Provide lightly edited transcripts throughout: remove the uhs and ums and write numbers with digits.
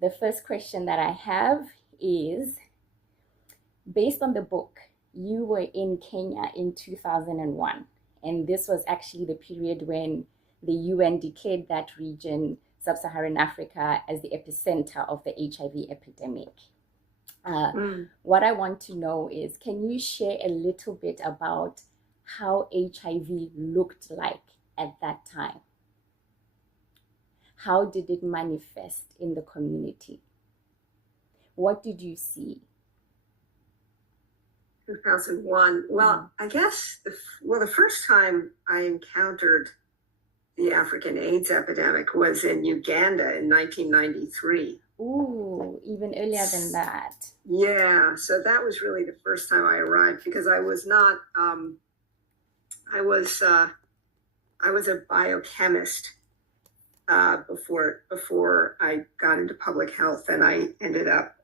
The first question that I have is, based on the book, you were in Kenya in 2001, and this was actually the period when the UN declared that region, Sub-Saharan Africa, as the epicenter of the HIV epidemic. What I want to know is, can you share a little bit about how HIV looked like at that time? How did it manifest in the community? What did you see? 2001. Well, I guess, the first time I encountered the African AIDS epidemic was in Uganda in 1993. Ooh, even earlier than that. Yeah, so that was really the first time I arrived, because I was not, I was a biochemist before I got into public health, and I ended up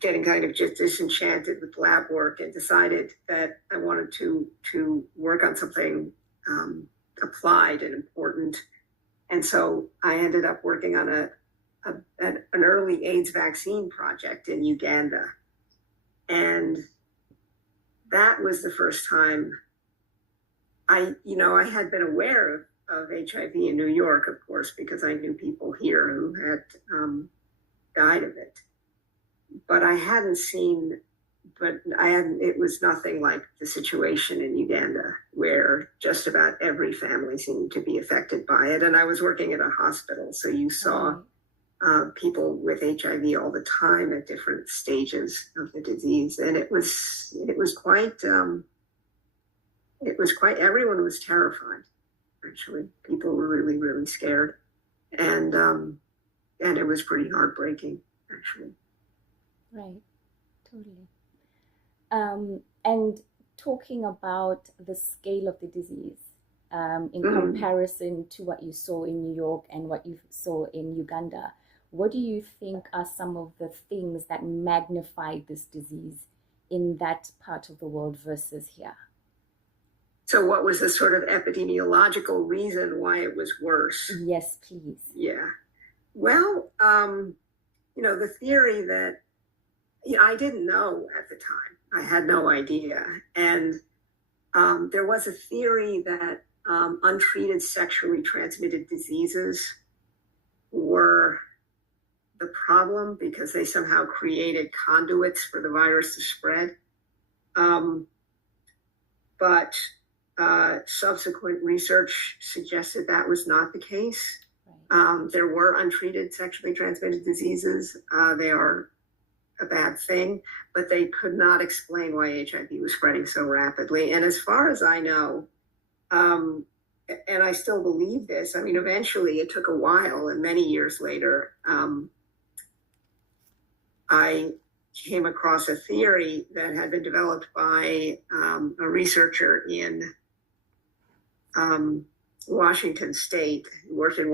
getting kind of just disenchanted with lab work, and decided that I wanted to work on something applied and important. And so I ended up working on an early AIDS vaccine project in Uganda. And that was the first time I had been aware of HIV in New York, of course, because I knew people here who had died of it. But it was nothing like the situation in Uganda, where just about every family seemed to be affected by it. And I was working at a hospital, so you saw people with HIV all the time at different stages of the disease. And it was quite, everyone was terrified, actually. People were really, really scared. And it was pretty heartbreaking, actually. Right, totally. And talking about the scale of the disease in comparison to what you saw in New York and what you saw in Uganda, what do you think are some of the things that magnified this disease in that part of the world versus here? So what was the sort of epidemiological reason why it was worse? Yes, please. Yeah. Well, the theory that I didn't know at the time. I had no idea. And there was a theory that untreated sexually transmitted diseases were the problem, because they somehow created conduits for the virus to spread. But subsequent research suggested that was not the case. There were untreated sexually transmitted diseases. They are a bad thing, but they could not explain why HIV was spreading so rapidly. And as far as I know, and I still believe this, eventually it took a while, and many years later, I came across a theory that had been developed by a researcher in Washington State, who worked in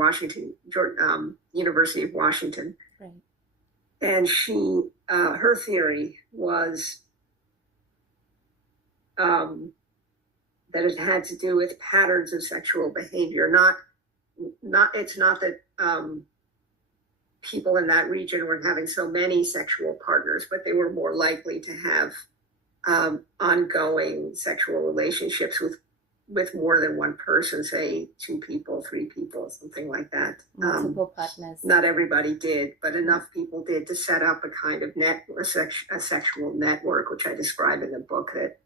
University of Washington. Right. And her theory was that it had to do with patterns of sexual behavior. It's not that people in that region were having so many sexual partners, but they were more likely to have ongoing sexual relationships with more than one person, say 2 people, 3 people, something like that. Multiple partners. Not everybody did, but enough people did to set up a kind of a sexual network, which I describe in the book, that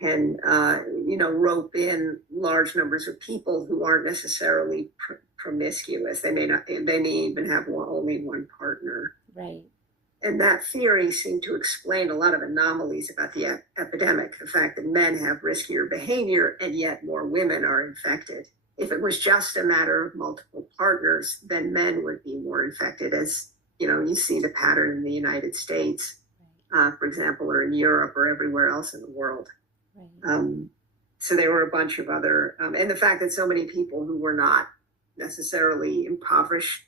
can rope in large numbers of people who aren't necessarily promiscuous. They may even have only one partner. Right. And that theory seemed to explain a lot of anomalies about the epidemic, the fact that men have riskier behavior and yet more women are infected. If it was just a matter of multiple partners, then men would be more infected, as you see the pattern in the United States, for example, or in Europe or everywhere else in the world. Right. So there were a bunch of other, and the fact that so many people who were not necessarily impoverished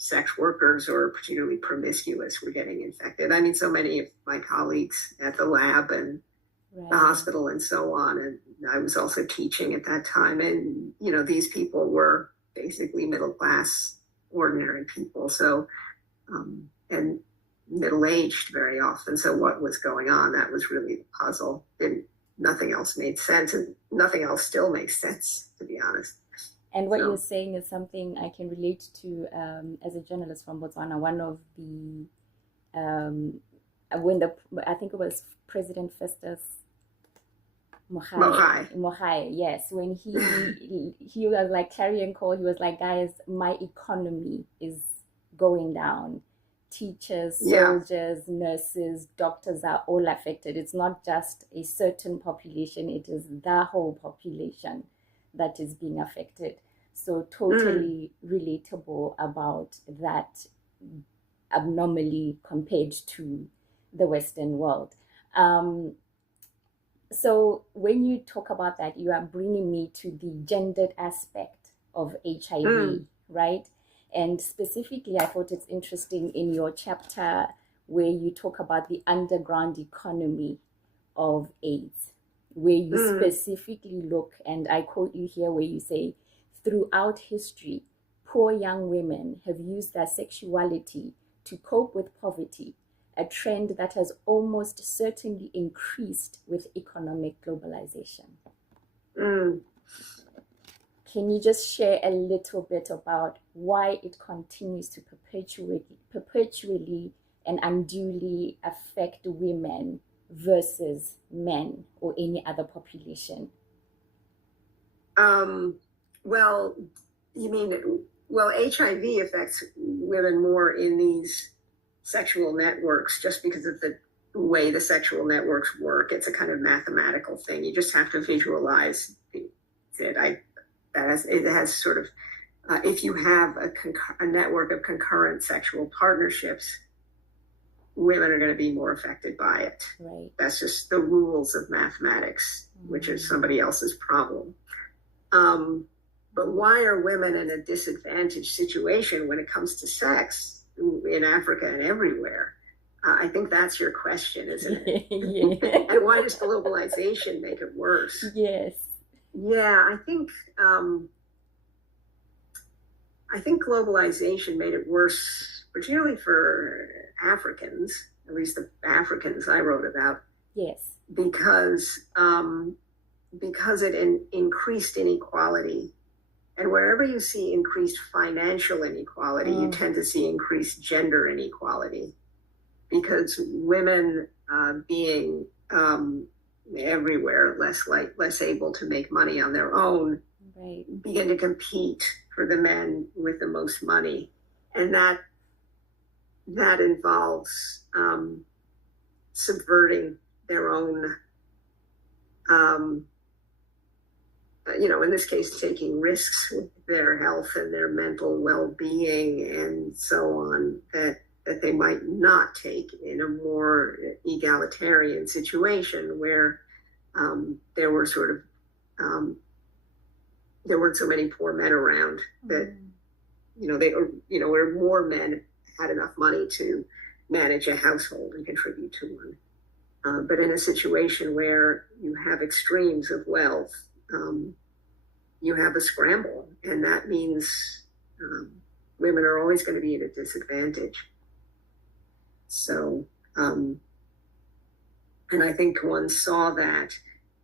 sex workers or particularly promiscuous were getting infected. So many of my colleagues at the lab and the Right. hospital and so on. And I was also teaching at that time. And, these people were basically middle class, ordinary people. So, and middle aged very often. So what was going on? That was really the puzzle. Nothing else made sense, and nothing else still makes sense, to be honest. And what you're So, saying is something I can relate to as a journalist from Botswana. One of the um, when the I think it was President Festus Mohai. Mohai, yes, when he was like clarion call, he was like, guys, my economy is going down. Teachers, Yeah. soldiers, nurses, doctors are all affected. It's not just a certain population, it is the whole population that is being affected. So totally relatable about that abnormally compared to the Western world. Um, so when you talk about that, you are bringing me to the gendered aspect of HIV, right? And specifically, I thought it's interesting in your chapter where you talk about the underground economy of AIDS, where you specifically look, and I quote you here, where you say, throughout history, poor young women have used their sexuality to cope with poverty, a trend that has almost certainly increased with economic globalization. Can you just share a little bit about why it continues to perpetually and unduly affect women versus men or any other population? Well, you mean, HIV affects women more in these sexual networks just because of the way the sexual networks work. It's a kind of mathematical thing. You just have to visualize it. It has sort of, if you have a network of concurrent sexual partnerships, women are going to be more affected by it. Right. That's just the rules of mathematics, which is somebody else's problem. But why are women in a disadvantaged situation when it comes to sex in Africa and everywhere? I think that's your question, isn't it? Yeah. And why does globalization make it worse? Yes. Yeah, I think globalization made it worse, particularly for Africans, at least the Africans I wrote about. Yes. Because it increased inequality. And wherever you see increased financial inequality, you tend to see increased gender inequality. Because women being everywhere less able to make money on their own, right, begin to compete for the men with the most money, and that involves subverting their own, in this case, taking risks with their health and their mental well-being and so on that they might not take in a more egalitarian situation where there were sort of there weren't so many poor men around that where more men had enough money to manage a household and contribute to one. But in a situation where you have extremes of wealth, you have a scramble, and that means women are always going to be at a disadvantage. So, and I think one saw that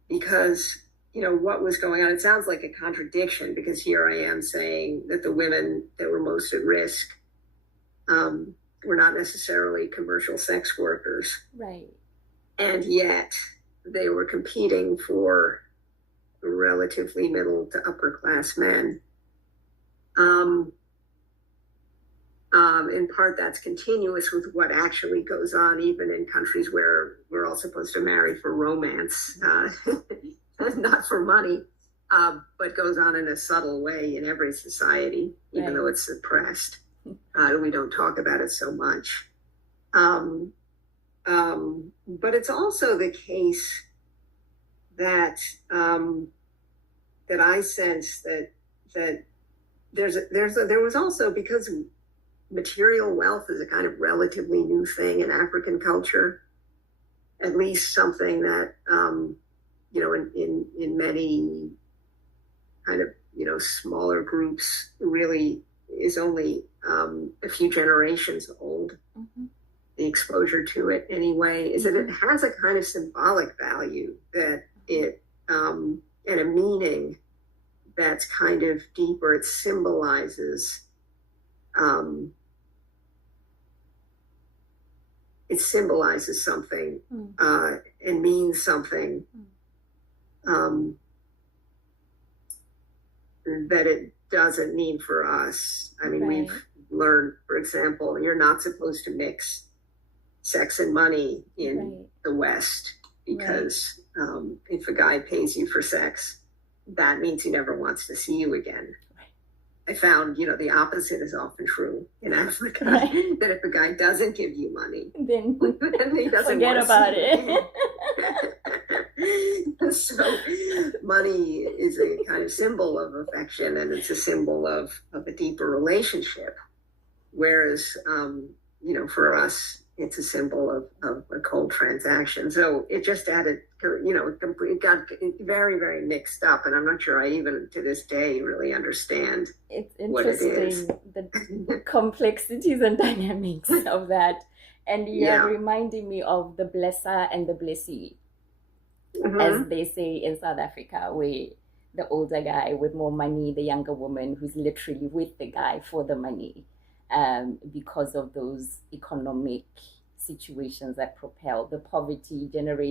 because, what was going on, it sounds like a contradiction because here I am saying that the women that were most at risk were not necessarily commercial sex workers. Right. And yet they were competing for relatively middle to upper class men. In part, that's continuous with what actually goes on, even in countries where we're all supposed to marry for romance, not for money, but goes on in a subtle way in every society, even though it's suppressed. We don't talk about it so much. But it's also the case that that I sense that there was also, because material wealth is a kind of relatively new thing in African culture, at least something that, you know, in many kind of, you know, smaller groups really is only a few generations old. Mm-hmm. The exposure to it anyway is that it has a kind of symbolic value, that it and a meaning that's kind of deeper. It symbolizes something and means something that it doesn't mean for us. I mean, we've learned, for example, you're not supposed to mix sex and money in the West, because if a guy pays you for sex, that means he never wants to see you again. I found, you know, the opposite is often true in Africa. That if a guy doesn't give you money, then he doesn't forget about it. So money is a kind of symbol of affection, and it's a symbol of a deeper relationship. Whereas, you know, for us, it's a symbol of a cold transaction. So it just added, you know, it got very, very mixed up. And I'm not sure I even to this day really understand it's interesting, the complexities and dynamics of that. And you're reminding me of the blesser and the blessee, as they say in South Africa, where the older guy with more money, the younger woman who's literally with the guy for the money. Because of those economic situations that propel the poverty generation.